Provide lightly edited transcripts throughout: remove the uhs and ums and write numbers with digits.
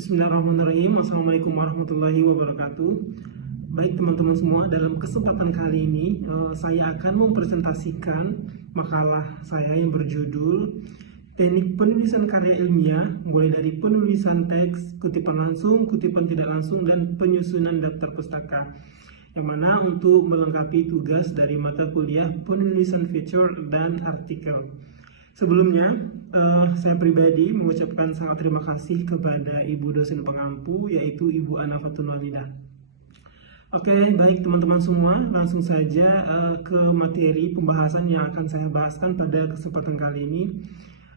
Bismillahirrahmanirrahim. Assalamualaikum warahmatullahi wabarakatuh. Baik teman-teman semua, dalam kesempatan kali ini saya akan mempresentasikan makalah saya yang berjudul Teknik Penulisan Karya Ilmiah, mulai dari penulisan teks, kutipan langsung, kutipan tidak langsung, dan penyusunan daftar pustaka. Yang mana untuk melengkapi tugas dari mata kuliah penulisan feature dan artikel. Sebelumnya, saya pribadi mengucapkan sangat terima kasih kepada Ibu dosen pengampu, yaitu Ibu Ana Fatun Walidah. Oke, baik teman-teman semua, langsung saja ke materi pembahasan yang akan saya bahaskan pada kesempatan kali ini.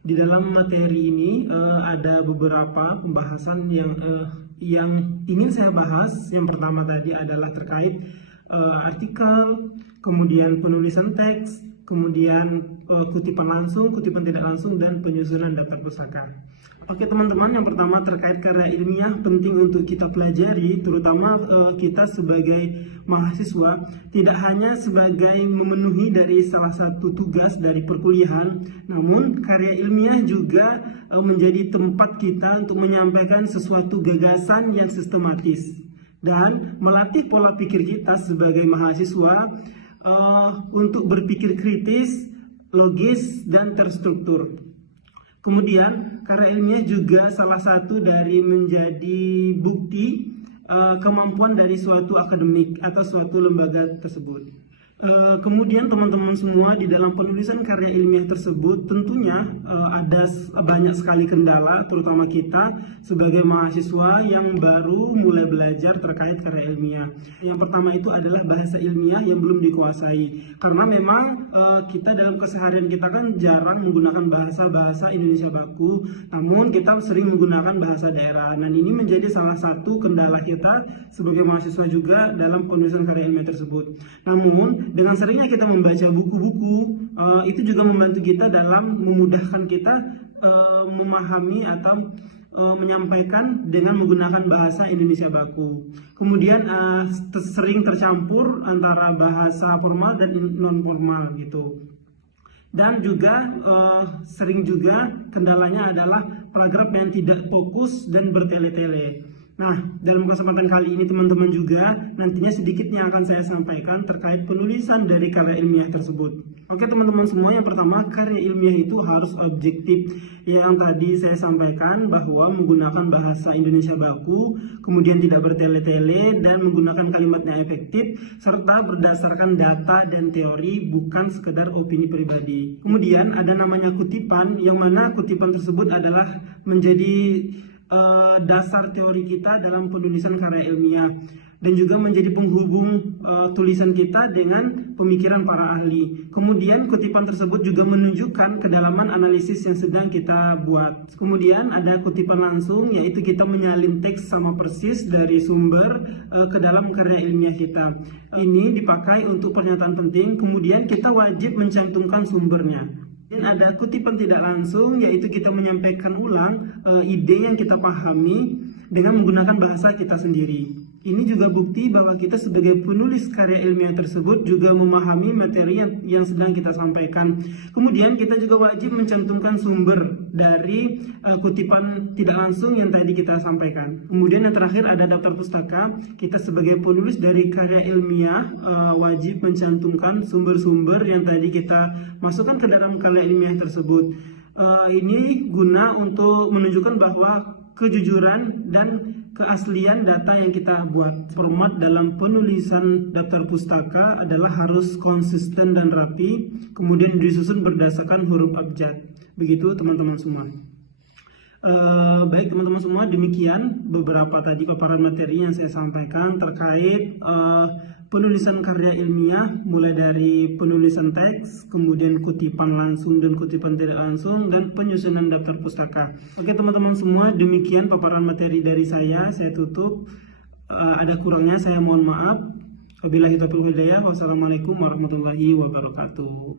Di dalam materi ini ada beberapa pembahasan yang ingin saya bahas. Yang pertama tadi adalah terkait artikel, kemudian penulisan teks, kemudian kutipan langsung, kutipan tidak langsung, dan penyusunan daftar pustaka. Oke teman-teman, yang pertama terkait karya ilmiah penting untuk kita pelajari, terutama kita sebagai mahasiswa, tidak hanya sebagai memenuhi dari salah satu tugas dari perkuliahan, namun karya ilmiah juga menjadi tempat kita untuk menyampaikan sesuatu gagasan yang sistematis dan melatih pola pikir kita sebagai mahasiswa untuk berpikir kritis, logis, dan terstruktur. Kemudian, karya ilmiah juga salah satu dari menjadi bukti kemampuan dari suatu akademik atau suatu lembaga tersebut. Kemudian teman-teman semua, di dalam penulisan karya ilmiah tersebut tentunya ada banyak sekali kendala, terutama kita sebagai mahasiswa yang baru mulai belajar terkait karya ilmiah. Yang pertama itu adalah bahasa ilmiah yang belum dikuasai, karena memang kita dalam keseharian kita kan jarang menggunakan bahasa Indonesia baku, namun kita sering menggunakan bahasa daerah, dan ini menjadi salah satu kendala kita sebagai mahasiswa juga dalam penulisan karya ilmiah tersebut. Namun dengan seringnya kita membaca buku-buku, itu juga membantu kita dalam memudahkan kita memahami atau menyampaikan dengan menggunakan bahasa Indonesia baku. Kemudian sering tercampur antara bahasa formal dan non formal gitu. Dan juga sering juga kendalanya adalah paragraf yang tidak fokus dan bertele-tele. Nah, dalam kesempatan kali ini teman-teman juga nantinya sedikitnya akan saya sampaikan terkait penulisan dari karya ilmiah tersebut. Oke teman-teman semua, yang pertama, karya ilmiah itu harus objektif. Yang tadi saya sampaikan bahwa menggunakan bahasa Indonesia baku, kemudian tidak bertele-tele, dan menggunakan kalimatnya efektif, serta berdasarkan data dan teori, bukan sekedar opini pribadi. Kemudian ada namanya kutipan, yang mana kutipan tersebut adalah menjadi dasar teori kita dalam penulisan karya ilmiah dan juga menjadi penghubung tulisan kita dengan pemikiran para ahli. Kemudian kutipan tersebut juga menunjukkan kedalaman analisis yang sedang kita buat. Kemudian ada kutipan langsung, yaitu kita menyalin teks sama persis dari sumber ke dalam karya ilmiah kita. Ini dipakai untuk pernyataan penting, kemudian kita wajib mencantumkan sumbernya. Dan ada kutipan tidak langsung, yaitu kita menyampaikan ulang ide yang kita pahami dengan menggunakan bahasa kita sendiri. Ini juga bukti bahwa kita sebagai penulis karya ilmiah tersebut juga memahami materi yang sedang kita sampaikan. Kemudian kita juga wajib mencantumkan sumber dari kutipan tidak langsung yang tadi kita sampaikan. Kemudian yang terakhir ada daftar pustaka. Kita sebagai penulis dari karya ilmiah wajib mencantumkan sumber-sumber yang tadi kita masukkan ke dalam karya ilmiah tersebut. Ini guna untuk menunjukkan bahwa kejujuran dan keaslian data yang kita buat. Format dalam penulisan daftar pustaka adalah harus konsisten dan rapi, kemudian disusun berdasarkan huruf abjad. Begitu teman-teman semua. Baik teman-teman semua, demikian beberapa tadi paparan materi yang saya sampaikan terkait penulisan karya ilmiah, mulai dari penulisan teks, kemudian kutipan langsung dan kutipan tidak langsung, dan penyusunan daftar pustaka. Oke teman-teman semua, demikian paparan materi dari saya tutup. Ada kurangnya saya mohon maaf. Wabillahi taufiq wal hidayah. Wassalamualaikum warahmatullahi wabarakatuh.